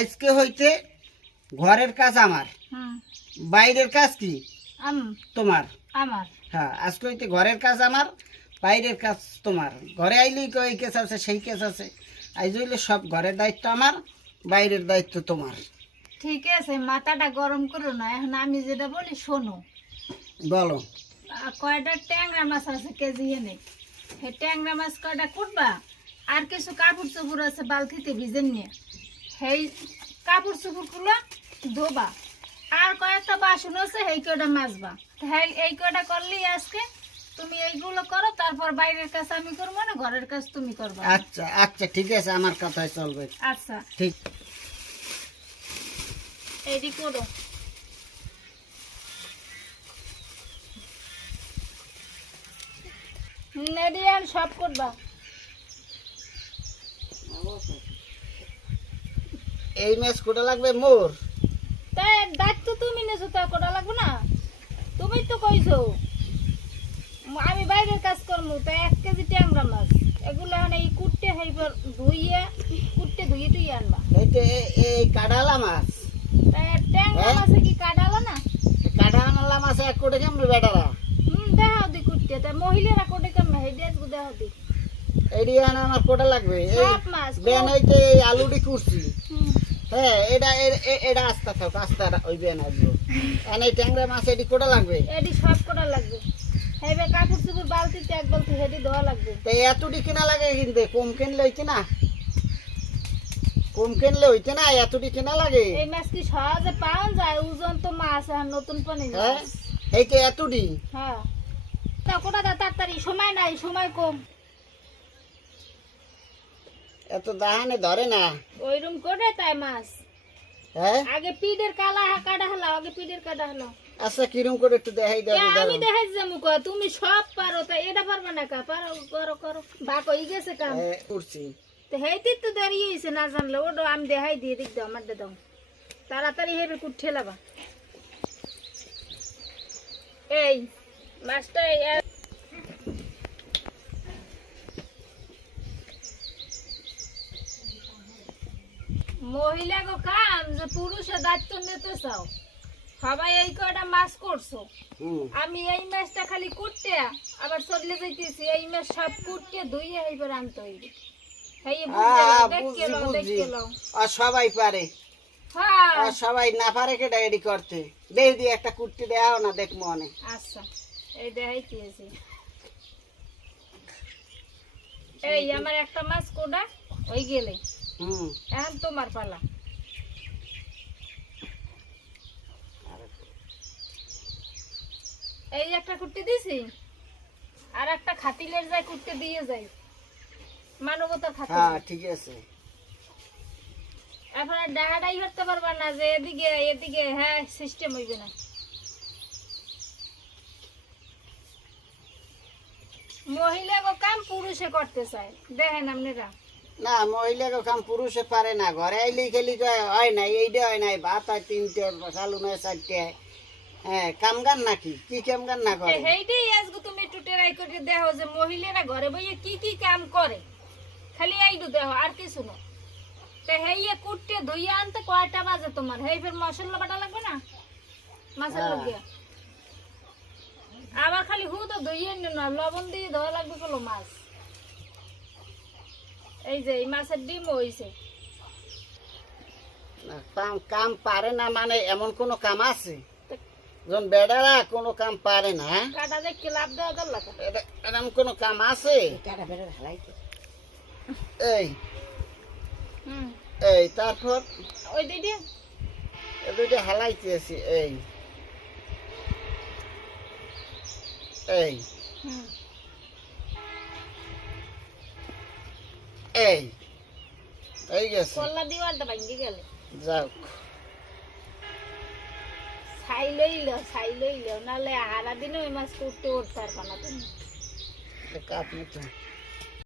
আজকে হইতে ঘরের কাজ আমার, বাইরের কাজ কি তোমার। আমার হ্যাঁ, আজকে হইতে ঘরের কাজ আমার, বাইরের কাজ তোমার। ঘরে আইলেই এই কেস আছে সেই কেস আছে, আইজ হইলে সব ঘরের দায়িত্ব আমার, বাইরের দায়িত্ব তোমার। ঠিক আছে, মাথাটা গরম করো না। এখন আমি যেটা বলি শোনো। বলো। কয়টা ট্যাংরা মাছ আছে কেজি এনে, সেই ট্যাংরা মাছ কয়টা কুটবা, আর কিছু কাপড় চোপড় আছে বালতিতে ভিজে নিয়ে, সেই কাপড় চোপড়গুলো ধোবা, আর কয়েকটা বাসন আছে সেই কয়টা মাজবা। হ্যাঁ, এই কয়টা করলেই আজকে তুমি এইগুলো করো, তারপর বাইরের কাজ আমি করবো না, ঘরের কাজ তুমি করবা। আচ্ছা আচ্ছা, ঠিক আছে, আমার কথাই চলবে। আচ্ছা ঠিক। এইটি করো। নেডিয়ান সব করবা। এই ম্যাচ কোটা লাগবে মোর। তাই দায়িত্ব তুমি নেছো, তা করা লাগবে না? তুমি তো কইছো আমি বাইরের কাজ করবো, তাই 1 কেজি ট্যাংরা মাছ এগুলো এখন এই কুটতে হেইবার ধুইয়ে কুটতে ধুইয়ে টুইয়ে আনবা। এই কাঁঠালা মাছ, তাই ট্যাংরা মাছে কি কাটালো না? কাঁঠালা মাছ এক কোটে কেমন বেটারা? দেখাও দি কুটতে, তাই মহিলারা কোটে কেমন হেডে দেখাও দি। এডি আমার কোটা লাগবে। সব মাছ বেন হইতে এই আলুটি কুরছি। হ্যাঁ, এটা আস্তা থাক, আস্তা ওই বেন আসবো। এনে ট্যাংরা মাছ এডি কোটা লাগবে। এডি সব কোটা লাগবে। হেবে কাপড় চোপড় বালতিতে এক বালতি হেডি ধোয়া লাগবে। তাই এতটি কেনা লাগে কিনতে, কম কিনলে হইতে না, কম কিনলে হইতে না, এতটি কেনা লাগে। এই মাছ কি সহজে পাওয়া যায়? ওজন তো মাছ আর নতুন পানি। হ্যাঁ, এইতে এতটি। হ্যাঁ, তা কোটা দা তাড়াতাড়ি, সময় নাই, সময় কম। এত দাহানে ধরে না। ওইরকম করে তাই মাছ। হ্যাঁ, আগে পিডের কালা কাটা হলো, আগে পিডের কাটা হলো। আচ্ছা, কিরম করে একটু দেখাই দাও। আমি দেখাই যাবো কো, তুমি সব পারো, তাই এটা পারবা না কা? পারো, করো করো, বাক হয়ে গেছে কাম। করছি তো হেইতে তো দেরি হয়েছে, না জানলে ওটা আমি দেখাই দিয়ে দিক দাও, আমার দাও তাড়াতাড়ি হেবে কুট ঠেলাবা। এই মাছটা মহিলা গো কাম যে পুরুষের দায়িত্ব নিতে চাও, সবাই এই কয়টা মাছ করছো, আমি এই মাছটা খালি কুটতে আবার চলে যাইতেছি। এই মাছ সব কুটতে ধুইয়ে এইবার আনতে হইবে। সবাই পারে, সবাই না পারে কেটা এডি করতে। দেখ দিয়ে একটা কুর্তি দেওয়া না, দেখ মনে। আচ্ছা, এই দেখাইতেছি। এই আমার একটা মাছ কোডা ওই গেলে, এখন তোমার পালা। এই একটা কুটতে দিছি, আর একটা খাতিলের যায় কুটতে দিয়ে যাই, মানবতার খাতিল। হ্যাঁ, ঠিক আছে। এখন আর ডাহাডাই করতে পারবা না যে এদিকে এদিকে, হ্যাঁ সিস্টেম হইবে না। মহিলা গো কাম পুরুষে করতে চায়, দেখেন আপনারা। না, মহিলাকে কাম পুরুষে পারে না। ঘরে আইলেই খেলি হয় নাই, এইটা হয় নাই, ভাত হয় 3টে, চালু নয় 4টে। হ্যাঁ, কামগান নাকি কি কামগান না করে? সেইটাই আজকে তুমি একটু ট্রাই করে দেখো যে মহিলারা ঘরে বইয়ে কি কি কাম করে, খালি এইটু দেখো, আর কিছু না। তো হেইয়ে কুটতে ধুইয়া আনতে কয়টা বাজে তোমার? হেই ফের মশলা বাটা লাগবে না মাছের লগে, আবার খালি হুদো ধুইয়ে না, লবণ দিয়ে ধোয়া লাগবে কলো মাছ। এই যে এই মাছের ডিম হইছে। কাম পারে না মানে এমন কোন কাম আছে? যখন বেড়ারা কোনো কাম পারে না, কাটা দেখে লাভ দেওয়া দরকার, এরকম কোন কাম আছে? এই এই তারপর ওই দিদি দুইটা হালাইতেছি। এই এই এই এই গেছে, কল্লা দিওয়ালটা ভাঙ্গি গেলে যাও। ছাই লইল, নাহলে হারা দিন ওই মাছ করতে পারবা না তুমি। কাপ নিতে